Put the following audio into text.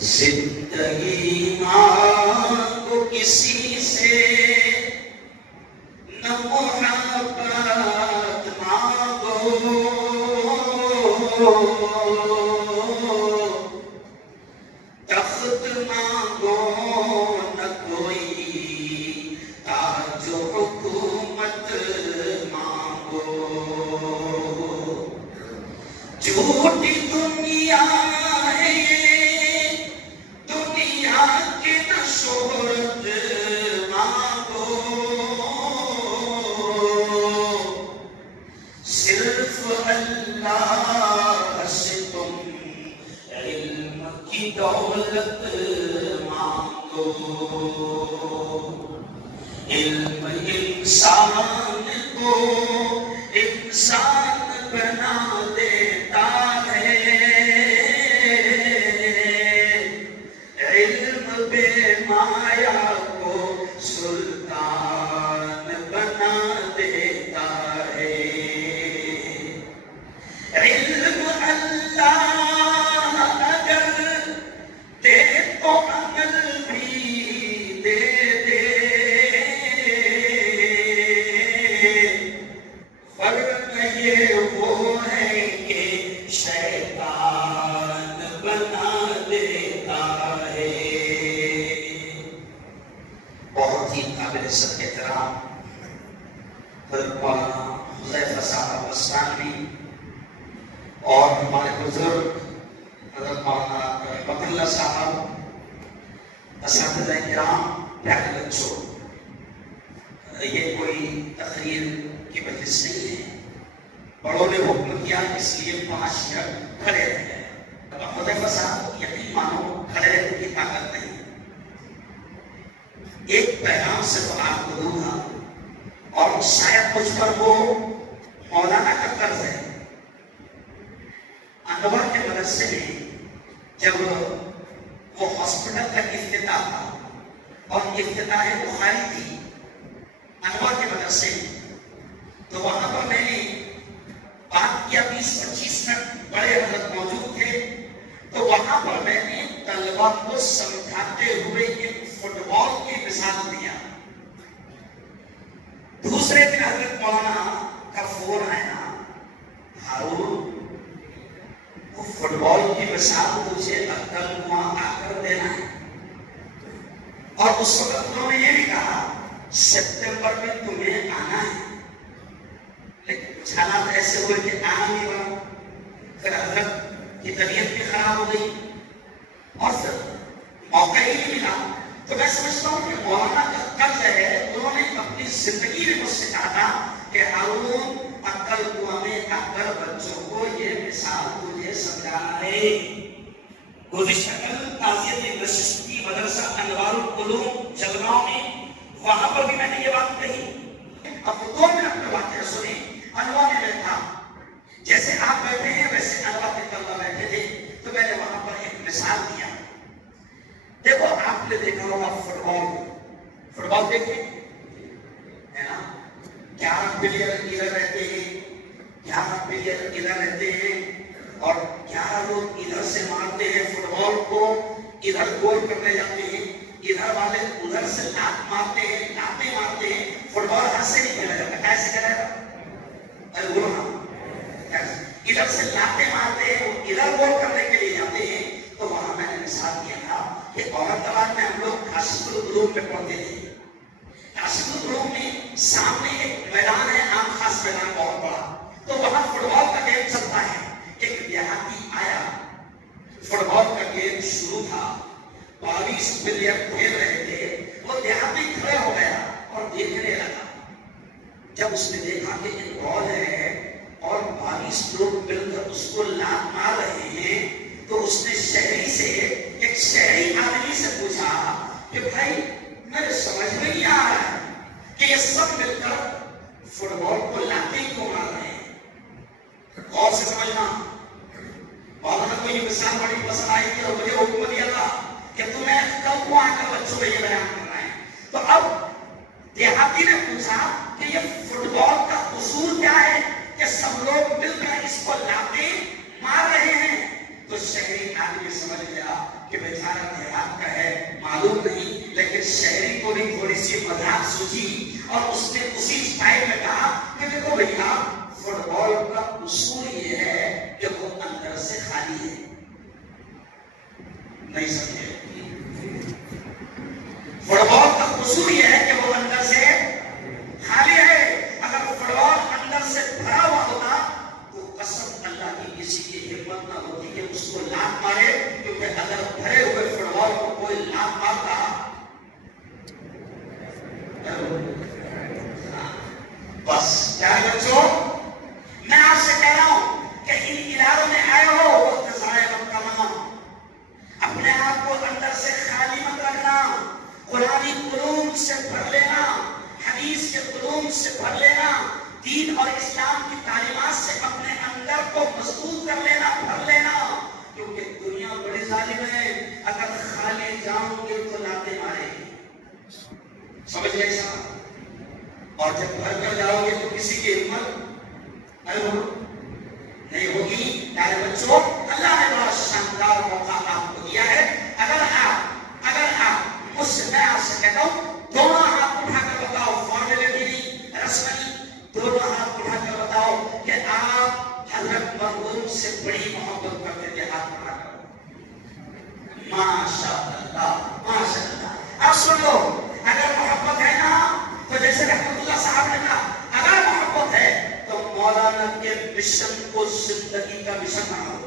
زندگی مانگو کسی سے نہ محبت مانگو، تخت مانگو نہ کوئی تاج و حکومت مانگو، جھوٹی دنیا ہے یہ، دنیا کی نہ شہرت مانگو، صرف اللہ سے تم علم کی دولت مانگو، علم انسان کو انسان بنا دیتا ہے، علم بے مایا کو سلطان بنا دیتا ہے، علم اللہ اگر دے تو عمل بھی دے دے، فرق یہ وہ ہے کہ شیطان بنا دیتا ہے۔ بہت ہی قابل سب احترام حضرت مولانا حذیفہ صاحب اسلامی اور ہمارے بزرگ حضرت مولانا رحمت اللہ صاحب، اساتذہ کرام، پیارے بچوں، یہ کوئی تقریر کی مجلس نہیں ہے، بڑوں نے حکم کیا اس لیے 5 منٹ کھڑے رہے۔ حذیفہ صاحب یقین مانو کھڑے رہنے کی طاقت نہیں، ایک پیغام سے تو آپ کو دوں گا، اور شاید مجھ پر وہ مولانا کا قرض ہے۔ انور کے مدرسے میں جب وہ ہاسپٹل کا افتتاح تھا اور افتتاح بخاری تھی انور کے مدرسے میں، تو وہاں پر میں نے بات کیا، 20-25 منٹ بڑے حضرت موجود تھے، تو وہاں پر میں نے طلبہ کو سمجھاتے ہوئے ایک فٹ بال کی مثال دیا۔ دوسرے دن حضرت مولانا کا فون آیا، ہارون وہ فٹ بال کی مثال تجھے کل وہاں آ کر دینا ہے، اور اس وقت انہوں نے یہ بھی کہا ستمبر میں تمہیں آنا ہے، لیکن کچھ حالات ایسے ہوئے کہ آنا نہیں بنا، پھر حضرت کی طبیعت بھی خراب ہو گئی اور پھر موقع ہی نہیں ملا۔ تو میں سمجھتا ہوں کہ مولانا کا قرض ہے، انہوں نے اپنی زندگی میں مجھ سے کہا تھا کہ ہارون عقل کنواں میں آ کر بچوں کو یہ مثال تجھے سمجھانا ہے۔ گزشتہ کل تعزیت نشست کی مدرسہ انوار العلوم جلگاؤں میں، وہاں پر بھی میں نے یہ بات کہی۔ اب 2 منٹ میں واقعہ سنیں۔ انوار میں بیٹھا، جیسے آپ بیٹھے ہیں ویسے انوار کے طلبہ بیٹھے تھے، تو میں نے وہاں پر ایک مثال دیا۔ دیکھو آپ نے دیکھا ہوگا فٹ بال دیکھیں ہے نا، 11 پلیئر ادھر رہتے ہیں، 11 پلیئر ادھر رہتے ہیں، اور 11 لوگ ادھر سے مارتے ہیں فٹ بال کو، ادھر گول کرنے جاتے ہیں، ادھر والے ادھر سے لات مارتے ہیں، لاتیں مارتے ہیں، فٹ بال ہاتھ سے نہیں کھیلا جاتا، کیسے کھیلا جاتا؟ ادھر سے لاتیں مارتے ہیں، وہ ادھر گول کرنے کے لیے جاتے ہیں۔ تو وہاں میں نے مثال دیا تھا کہ اورنگ آباد میں ہم لوگ کاشف العلوم میں پڑھتے تھے، کاشف العلوم میں سامنے ایک میدان ہے، عام خاص میدان بہت بڑا، تو وہاں فٹ بال کا گیم چلتا ہے۔ ایک دیہاتی آیا، فٹ بال کا گیم شروع تھا، 22 پلیئر کھیل رہے تھے، وہ دیہاتی کھڑے ہو گیا اور دیکھنے لگا۔ جب اس نے دیکھا کہ ایک بال ہے اور 22 لوگ مل کر اس کو لات مار رہے ہیں، تو اس نے شہری سے، ایک شہری آدمی سے پوچھا کہ بھائی میرے سمجھ میں نہیں آ رہا ہے کہ یہ سب مل کر فٹ بال کو لاتے کیوں مار رہے ہیں؟ غور سے سمجھنا۔ مولانا کو یہ مثال بڑی پسند آئی تھی اور مجھے حکم دیا تھا کہ تمہیں کل کو آ کر بچوں کو یہ بیان کرنا ہے۔ تو اب دیہاتی نے پوچھا کہ یہ فٹ بال کا اصول کیا ہے کہ سب لوگ مل کر اس کو لاتے مار رہے ہیں؟ تو شہری آدمی سمجھ گیا کہ بیچارہ دیہات کا ہے معلوم نہیں، لیکن شہری کو بھی تھوڑی سی مذاق سوچی اور اس نے اسی اسٹائل میں کہا کہ دیکھو بھیا فٹ بال کا اصول یہ ہے کہ وہ اندر سے خالی ہے. نہیں سمجھے؟ فٹ بال کا اصول یہ ہے کہ وہ اندر سے خالی ہے. اگر فٹ بال اندر سے بھرا ہوا ہوتا تو قسم اللہ کی کسی کی ہمت نہ ہوتی کہ اس کو لات مارے، کیونکہ اگر بھرے ہوئے فٹ بال کو کوئی لات مارتا بس. کیا بچوں، میں آپ سے کہہ رہا ہوں کہ ان اداروں میں آئے ہو وقت ضائع مت کرنا، اپنے آپ کو اندر سے خالی مت رکھنا، قرآنی علوم سے بھر لینا، حدیث کے علوم سے بھر لینا، دین اور اسلام کی تعلیمات سے اپنے اندر کو مضبوط کر لینا، بھر لینا. کیونکہ دنیا بڑی ظالم ہے، اگر خالی جاؤ گے تو لاتے مارے گی. سمجھ گئے صاحب؟ اور جب بھر کر جاؤ گے تو کسی کی ہمت نہیں ہوگی. پیارے بچوں، اللہ نے بڑا شاندار موقع آپ کو دیا ہے. اگر آپ مجھ سے، میں آپ سے کہتا ہوں دونوں ہاتھ اٹھا کر بتاؤ، فارمیلٹی نہیں، رسمی، دونوں ہاتھ اٹھا کر بتاؤ کہ آپ حضرت مرحوم سے بڑی محبت کرتے تھے. ہاتھ اٹھا کر. ماشاء اللہ، ماشاء اللہ. اب سن لو، اگر محبت ہے نا تو جیسے رحمت اللہ صاحب نے کہا، اگر محبت ہے تو مولانا کے مشن کو زندگی کا مشن بنا.